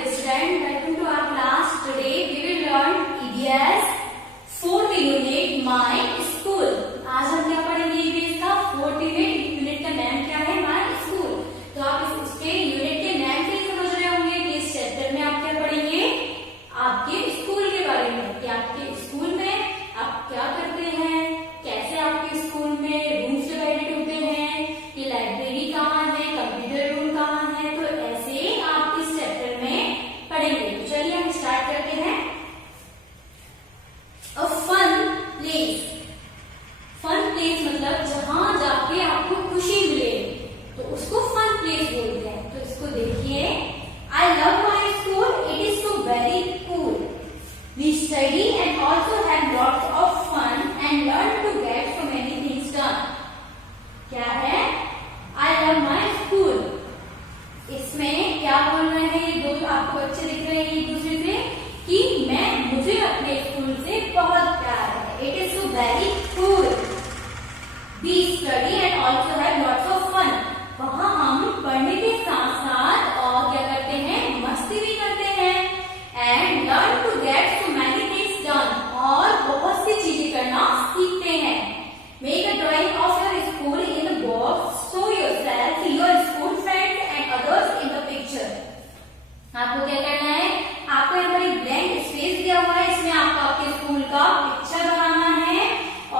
dear student, welcome to our class. Today we will learn EVS 4th unit My School. आज हम क्या पढ़ेंगे EVS का 4th unit का नाम क्या है My School. तो आप इसके यूनिट के नाम से ही समझ रहे होंगे कि इस चैप्टर में आप क्या पढ़ेंगे, आपके स्कूल के बारे में कि आपके स्कूल में आप क्या करते हैं, कैसे आपके स्कूल में रूम्स डिवाइडेड होते हैं, कि लाइब्रेरी कहाँ है, कंप्यूटर रूम कहाँ है. तो ऐसे आप इस चैप्टर में पढ़ेंगे. तो चलिए हम स्टार्ट करते हैं. A fun place. Fun place मतलब जहां जाके आपको खुशी मिले तो उसको फन प्लेस बोलते हैं. तो इसको देखिए. I love my school, it is so very cool. We study and also have lots of fun and learn to get so many things done. क्या है? I love my school. इसमें क्या बोल रहे हैं ये दो आपको बच्चे दिख रहे हैं एक दूसरे से कि मुझे अपने स्कूल से बहुत प्यार है. It is so very cool. We study and also have lots of fun. वहां हम पढ़ने के साथ साथ और क्या करते हैं, मस्ती भी करते हैं. And learn to get so many things done. और बहुत सी चीजें करना सीखते हैं. Make a drawing of your school in the box. Show yourself, your school friends and others in the picture. आपको क्या करना है, आपको यहाँ पर एक ब्लैंक स्पेस दिया हुआ है. इसमें आपको आपके स्कूल का पिक्चर बनाना है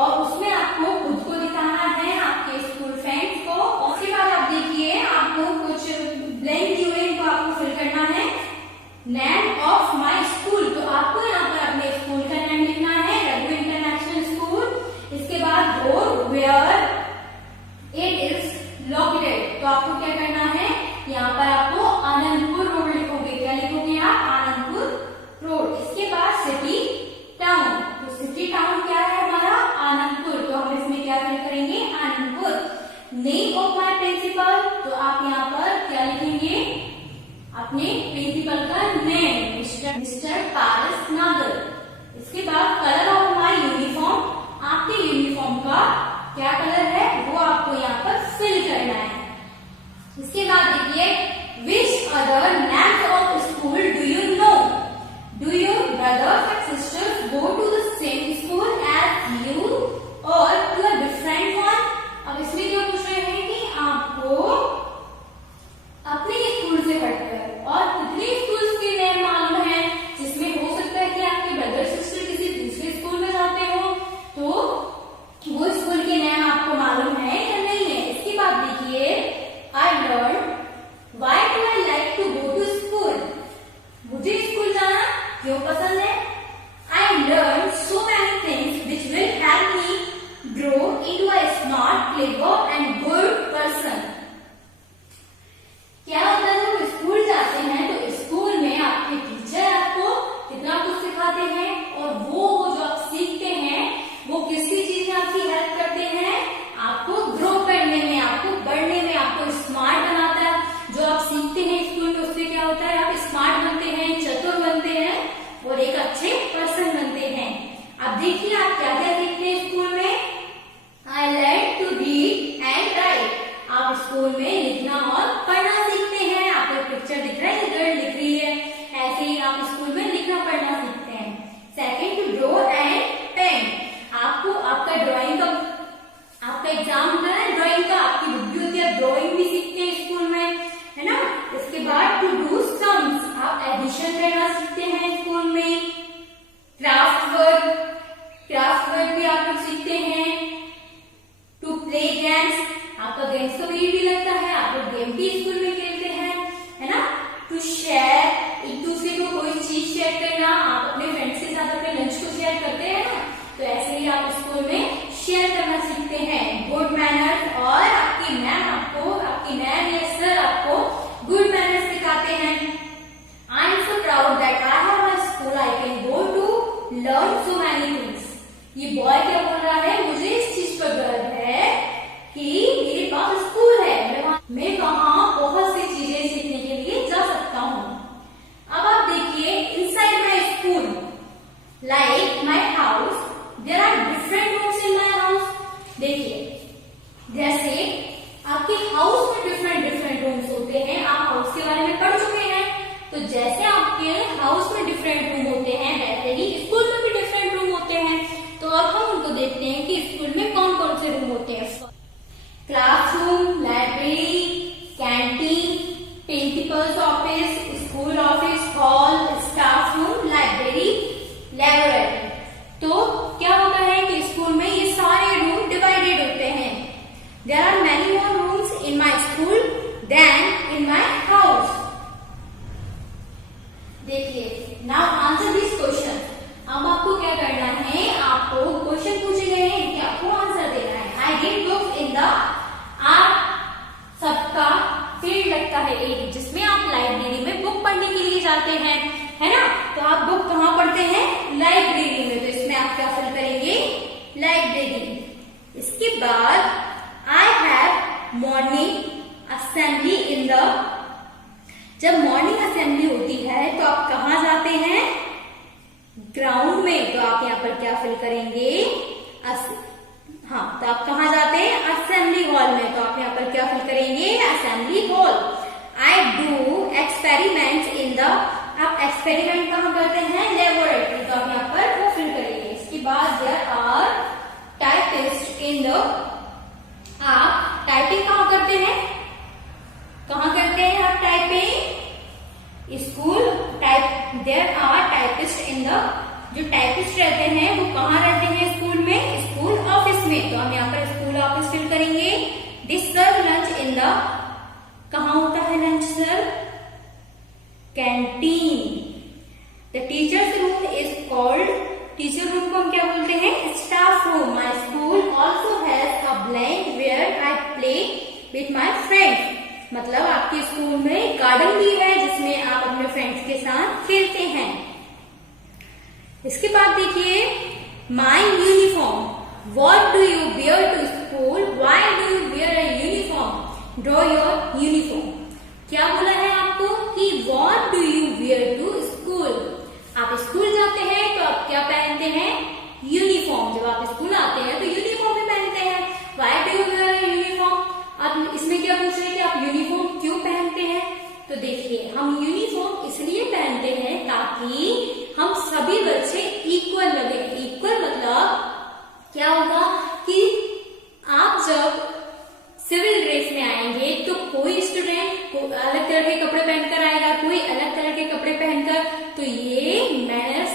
और उसमें आपको खुद को दिखाना है, आपके स्कूल फ्रेंड्स को. उसके बाद आप देखिए आपको कुछ ब्लैंक दिए हुए इनको आपको फिल करना है. Name of my school. तो आपको यहाँ पर अपने स्कूल का नाम लिखना है, रघु इंटरनेशनल स्कूल. इसके बाद road where it is located. तो आपको क्या करना है, यहाँ पर आपको आनंदपुर रोड लिखोगे. क्या लिखोगे आप? आनंदपुर रोड. इसके बाद सिटी टाउन. तो सिटी टाउन क्या है हमारा? आनंदपुर. तो हम इसमें क्या फिल करेंगे? Anandpur. Name of my principal. तो आप यहाँ पर क्या लिखेंगे? अपने प्रिंसिपल का नेम, मिस्टर पारस नागर. इसके बाद कलर ऑफ माई यूनिफॉर्म. आपके यूनिफॉर्म का क्या कलर है वो आपको यहाँ पर फिल करना है. इसके बाद देखिए which other names of school do you know. Do your brothers and sisters go to the same school as you or to a different one. अब इसमें क्या पूछ रहे हैं कि आपको अपने स्कूल से हटकर और कितने स्कूल्स के नेम मालूम है, जिसमें हो सकता है कि आपके ब्रदर सिस्टर किसी दूसरे स्कूल में जाते हो तो वो स्कूल के नेम आपको मालूम है या नहीं है. इसके बाद देखिए I learn why do I like to go to school. मुझे स्कूल जाना क्यों पसंद है. I learn so many things which will help me grow into a smart, clever and good person. क्या होता है जब स्कूल जाते हैं तो स्कूल में आपके टीचर आपको कितना कुछ सिखाते हैं और वो जो आप सीखते हैं वो किसी चीज में आपकी हेल्प करते हैं, आपको ग्रो करने में, आपको बढ़ने में, आपको स्मार्ट बनाता है. जो आप सीखते हैं स्कूल में उससे क्या होता है, आप स्मार्ट बनते हैं, चतुर बनते हैं और एक अच्छे पर्सन बनते हैं. अब देखिए आप क्या क्या सीखते हैं स्कूल में. I learn to read and write. आप स्कूल में लिखना और पढ़ना सीखते हैं. आपको पिक्चर दिख रहा है, गर्ल लिख रही है, ऐसे ही आप स्कूल में लिखना पढ़ना सीखते हैं. Second to draw and paint. आपको आपका ड्राइंग का आपका एग्जाम होता है ड्राइंग का, आपकी बुद्धि होती है, ड्राइंग भी सीखते हैं स्कूल में, है ना. इसके बाद टू डू सम्स. आप एडिशन करना सीखते हैं स्कूल में. क्राफ्ट वर्क भी आप लोग सीखते हैं. To play games. आपका गेम्स का पीरियड भी लगता है, आप लोग गेम भी स्कूल में खेलते हैं, है ना. To share. एक दूसरे को कोई चीज शेयर करना. आप अपने फ्रेंड्स के साथ अपने लंच को शेयर करते हैं ना, तो ऐसे ही आप स्कूल में शेयर करना सीखते हैं. Good manners. और आपकी मैम या सर आपको गुड मैनर्स सिखाते हैं. I am so proud that I have a school I can go to learn so many things. ये बॉय क्या बोल रहा है, मुझे इस चीज पर गर्व है कि मेरे पास स्कूल है, मैं वहां बहुत सी चीजें सीखने के लिए जा सकता हूँ. अब आप देखिए inside my school like my house there are different rooms in my house. देखिए जैसे आपके हाउस में डिफरेंट रूम्स होते हैं. आप हाउस के बारे में पढ़ चुके हैं, तो जैसे आप principles office, school office, hall, staff room, library, laboratory. तो क्या होता है कि स्कूल में ये सारे रूम डिवाइडेड होते हैं। There are many more rooms in my school than in my house. देखिए, नाउ आंसर दिस क्वेश्चन। अब आपको क्या करना है, आपको क्वेश्चन पूछे गए हैं, इनके आपको आंसर देना है। I get books in the, आप सबका फील्ड लगता है एक, जिसमें आप लाइब्रेरी में बुक पढ़ने के लिए जाते हैं, है ना। तो आप बुक कहाँ पढ़ते हैं, लाइब्रेरी में। तो इसमें आप क्या फिल करेंगे, लाइब्रेरी। इसके बाद I have morning assembly in the, जब मॉर्निंग असेंबली होती है तो आप कहाँ जाते हैं, ग्राउंड में। तो आप यहाँ पर क्या फिल करेंगे, हाँ, तो आप कहाँ जाते हैं, असेंबली हॉल में। तो आप यहाँ पर क्या फिल करेंगे, assembly hall. I do experiments in the, आप एक्सपेरिमेंट कहाँ करते हैं, लेबोरेटरी। तो आप यहाँ पर वो फिल करेंगे। इसके बाद there are typist in the, आप टाइपिंग कहाँ करते हैं, कहाँ करते हैं आप typing, school type. There are typist in the, जो टाइपिस्ट रहते हैं वो कहाँ रहते हैं, स्कूल में, स्कूल ऑफिस में। तो हम यहाँ पर स्कूल ऑफिस फिल करेंगे। This serve lunch in the, कहाँ होता है lunch sir, canteen. The teachers room is called, teacher room को हम क्या बोलते हैं, staff room. My school also has a blank where I play with my friends. मतलब आपके स्कूल में गार्डन भी है जिसमें आप अपने फ्रेंड्स के साथ खेलते हैं। इसके बाद देखिए, my uniform, what do you wear to school, why do you wear a uniform, draw your uniform. क्या बोला है आपको कि what do you wear to school, आप स्कूल जाते हैं तो आप क्या पहनते हैं, यूनिफॉर्म। जब आप स्कूल आते हैं तो यूनिफॉर्म भी पहनते हैं। Y do you wear a uniform, अब इसमें क्या पूछ रहे हैं कि आप यूनिफॉर्म क्यों पहनते हैं। तो देखिए, हम यूनिफॉर्म इसलिए पहनते हैं ताकि हम सभी बच्चे इक्वल लगे। इक्वल मतलब क्या होगा कि आप जब सिविल ड्रेस में आएंगे तो कोई स्टूडेंट अलग कलर के कपड़े पहनकर आएगा, कोई अलग कलर के कपड़े पहनकर। तो ये मैनर्स,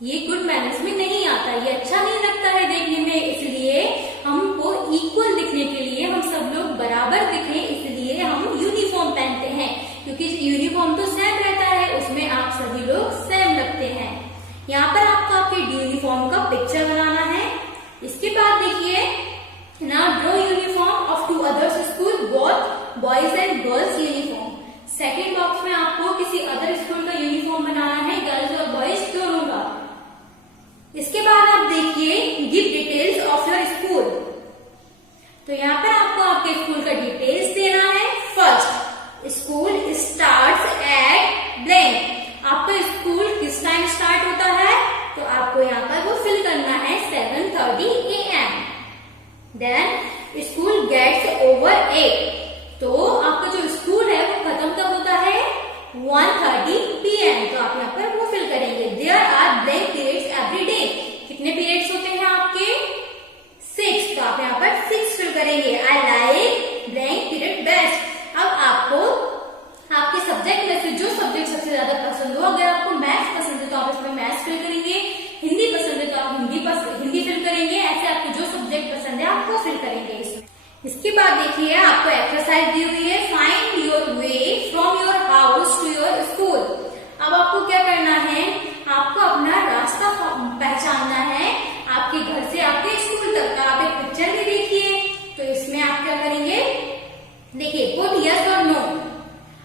ये गुड मैनर्स में नहीं आता, ये अच्छा नहीं लगता है देखने में। इसलिए हमको इक्वल दिखने के लिए, हम सब लोग बराबर दिखें, इसलिए हम यूनिफॉर्म पहनते हैं। क्योंकि यूनिफॉर्म तो सेम रहता है, उसमें आप सभी लोग सेम लगते हैं। यहाँ पर आपको आपके यूनिफॉर्म का पिक्चर बनाना है। इसके बाद देखिए, now draw uniform of two others school, both boys and girls uniform. Second box में आपको किसी अदर स्कूल का यूनिफॉर्म बनाना है, गर्ल्स और बॉयज दोनों का। इसके बाद आप देखिए, give details of your school. तो यहाँ पर आपको आपके स्कूल का डिटेल्स देना है। First, school starts at blank. आपका स्कूल किस टाइम स्टार्ट होता है, तो आपको यहाँ पर वो फिल करना है 7:30 AM। Then school gets over 8। तो आपका जो स्कूल है वो खत्म कब होता है, 1:30 PM। तो आप यहाँ पर वो फिल करेंगे। There are blank periods every day. कितने पीरियड्स होते हैं आपके, 6। तो आप यहाँ पर 6 फिल करेंगे। I like blank period best. अब आपको आपके सब्जेक्ट में से जो सब्जेक्ट सबसे ज्यादा पसंद हो, अगर आपको मैथ्स पसंद है तो आप इसमें मैथ्स फिल करेंगे, हिंदी पसंद है तो आप हिंदी फिल करेंगे। ऐसे आपको जो सब्जेक्ट पसंद है आपको फिल करेंगे। इसके बाद देखिए, आपको एक्सरसाइज दी हुई है, find your way from your house to your school. अब आपको क्या करना है, आपको अपना रास्ता पहचानना है आपके घर से आपके स्कूल तक का। आप एक पिक्चर में देखिए, तो इसमें आप क्या करेंगे, देखिए, पुट यस और नो।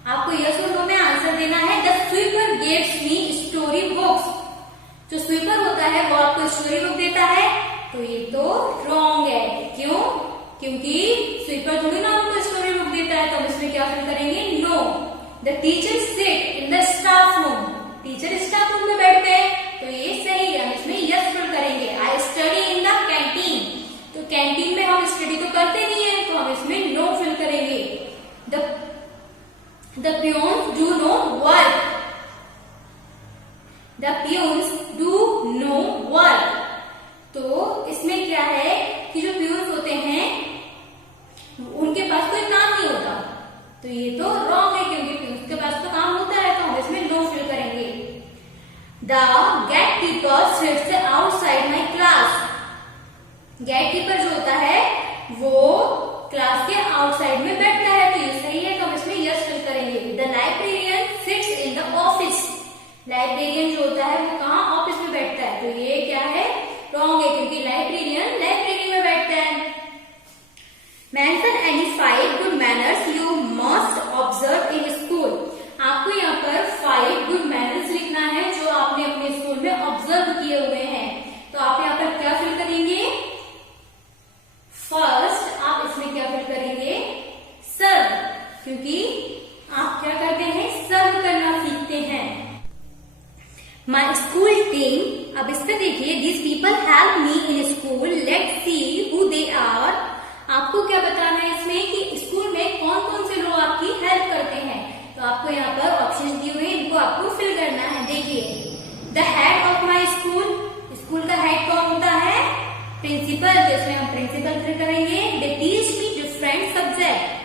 आपको यस और नो में आंसर देना है। The sweeper gives me story books. जो स्वीपर होता है वो आपको स्टोरी बुक देता है, तो ये तो रॉन्ग है। क्यों, क्योंकि स्वीपर थोड़ी ना हमको स्टोरी बुक देता है। तो इसमें क्या फिल करेंगे, no. The teacher sit in the staff room. Teacher staff room में बैठते हैं, तो ये सही है, हम इसमें यस फिल करेंगे। I study in the canteen. तो कैंटीन में हम स्टडी तो करते नहीं है, तो हम इसमें नो फिल करेंगे। The peons do no work. The peons do no work. तो इसमें क्या है कि जो प्यून्स होते हैं उनके पास कोई काम नहीं होता, तो तो ये तो रॉन्ग है क्योंकि पियूष के पास तो काम होता है, तो हम इसमें नो फिल करेंगे। The gate keeper sits outside my class. Gate keeper जो होता है वो क्लास के आउटसाइड में बैठता है, तो ये सही है, तो हम इसमें यस फिल करेंगे। The librarian sits in the office. Librarian जो होता है वो कहाँ, ऑफिस में बैठता है, तो ये क्या है, रॉन्ग है क्योंकि लाइब्रेरियन लाइब्रेरी में बैठता है। Mention any 5 good manners you must observe in school. आपको यहाँ पर 5 गुड मैनर्स लिखना है जो आपने अपने स्कूल में ऑब्जर्व किए हुए हैं। तो आप यहाँ पर क्या फिल करेंगे, फर्स्ट आप इसमें क्या फिल करेंगे, सर्व, क्योंकि आप क्या करते हैं, सर्व करना सीखते हैं। माई स्कूल टीम, अब इस पे देखिए, this people help me in school, let's see who they are. आपको क्या बताना है इसमें कि स्कूल में कौन कौन से लोग आपकी हेल्प करते हैं, तो आपको यहाँ पर ऑप्शन दिए हुए हैं, इनको आपको फिल करना है। देखिए, the head of my school, school का हेड कौन होता है, प्रिंसिपल, तो इसमें हम प्रिंसिपल फिल करेंगे। They teach me different subject,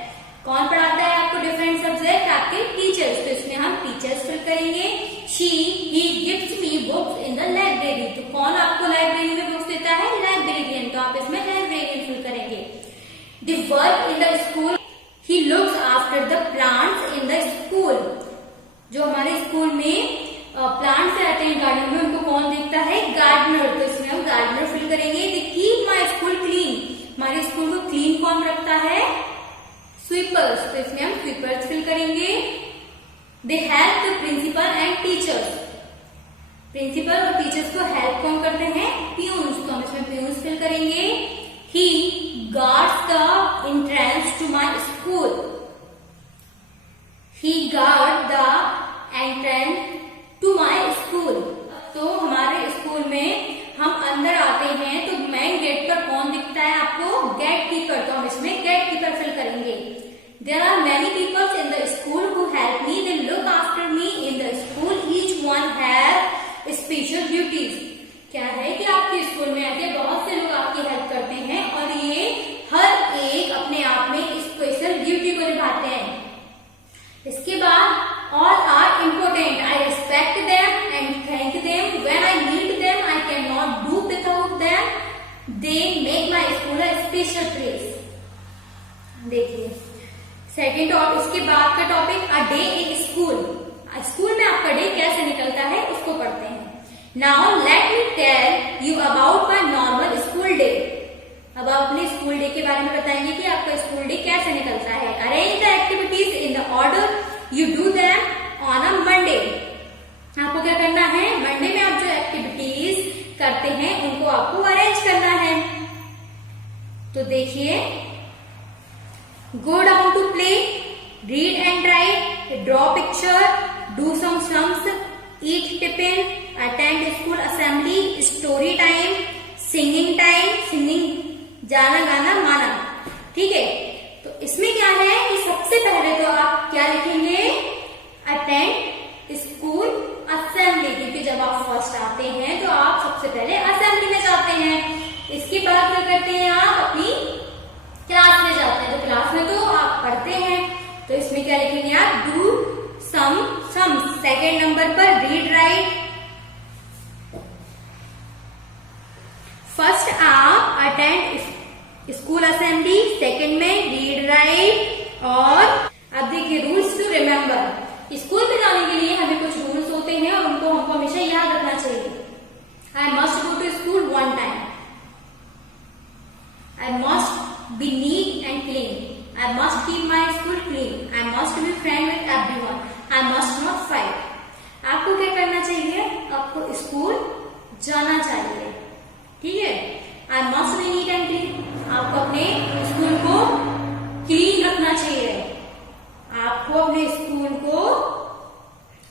कौन पढ़ाता है आपको डिफरेंट सब्जेक्ट, आपके टीचर्स, तो इसमें हम टीचर्स फिल करेंगे। She he gives me books in the library, तो कौन आपको लाइब्रेरी में बुक्स देता है, लाइब्रेरियन, तो आप इसमें लाइब्रेरियन फिल करेंगे। The work in the school, he looks after the plants in the school, जो हमारे स्कूल में प्लांट्स रहते हैं गार्डन में, उनको कौन देखता है, गार्डनर, तो इसमें हम गार्डनर फिल करेंगे। They keep my school clean, हमारे स्कूल को क्लीन कौन रखता है, स्वीपर्स, तो इसमें हम स्वीपर्स फिल करेंगे। They help the principal and teachers, principal और टीचर्स को हेल्प कौन करते हैं, प्यून्स, तो हम इसमें प्यून्स फिल करेंगे। He guards the entrance to my school, he guard the entrance to my school, तो हमारे स्कूल में हम अंदर आते हैं तो मेन गेट पर कौन दिखता है आपको, गेट कीपर, तो हम इसमें गेट कीपर फिल करेंगे। There are many peoples in the school who help me, they look after me in the school, each one have special duties. क्या है कि आपके स्कूल में ऐसे बहुत से लोग आपकी हेल्प करते हैं और ये हर एक अपने आप में स्पेशल ड्यूटी को निभाते हैं। इसके बाद all are important, I respect them and thank them, when I need them I cannot do without them, they make my school a special place। देखिए सेकेंड और इसके बाद का topic, a day in school, school में आपका day कैसे निकलता है उसको पढ़ते हैं। Now let me tell you about my normal school day. अब आप अपने स्कूल डे के बारे में बताएंगे कि आपका स्कूल डे कैसे निकलता है। Arrange the activities in the order you do them on a Monday. आपको क्या करना है, मंडे में आप जो एक्टिविटीज करते हैं उनको आपको अरेंज करना है। तो देखिए, go down to play, read and write, draw picture, do some sums, eat tiffin, attend school assembly, story time, singing, जाना गाना माना। ठीक है, तो इसमें क्या है कि सबसे पहले तो आप क्या लिखेंगे, अटेंड स्कूल असेंबली, क्योंकि जब आप फर्स्ट आते हैं तो आप सबसे पहले असेंबली में जाते हैं। इसके बाद क्या करते हैं, आप अपनी क्लास में जाते हैं, तो क्लास में तो आप पढ़ते हैं, तो इसमें क्या लिखेंगे आप, डू सम। सेकेंड नंबर पर रीड राइट। फर्स्ट आप अटेंड स्कूल असेंबली, सेकेंड में रीड राइट। और अब देखिए रूल्स टू रिमेम्बर, स्कूल में जाने के लिए हमें कुछ रूल्स होते हैं और उनको हमको हमेशा याद रखना चाहिए। I must go to school 1 time, I must be neat and clean, I must keep my school clean, I must be friend with everyone, I must not fight। आपको क्या करना चाहिए, आपको स्कूल जाना चाहिए। ठीक है, I must be neat and clean, आपको अपने स्कूल को क्लीन रखना चाहिए। आपको अपने स्कूल को,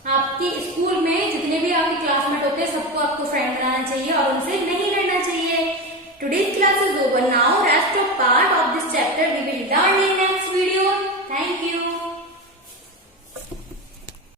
आपके स्कूल में जितने भी आपके क्लासमेट होते हैं सबको आपको फ्रेंड बनाना चाहिए और उनसे नहीं लड़ना चाहिए। Today's class is over now. Rest of part of this chapter we will learn in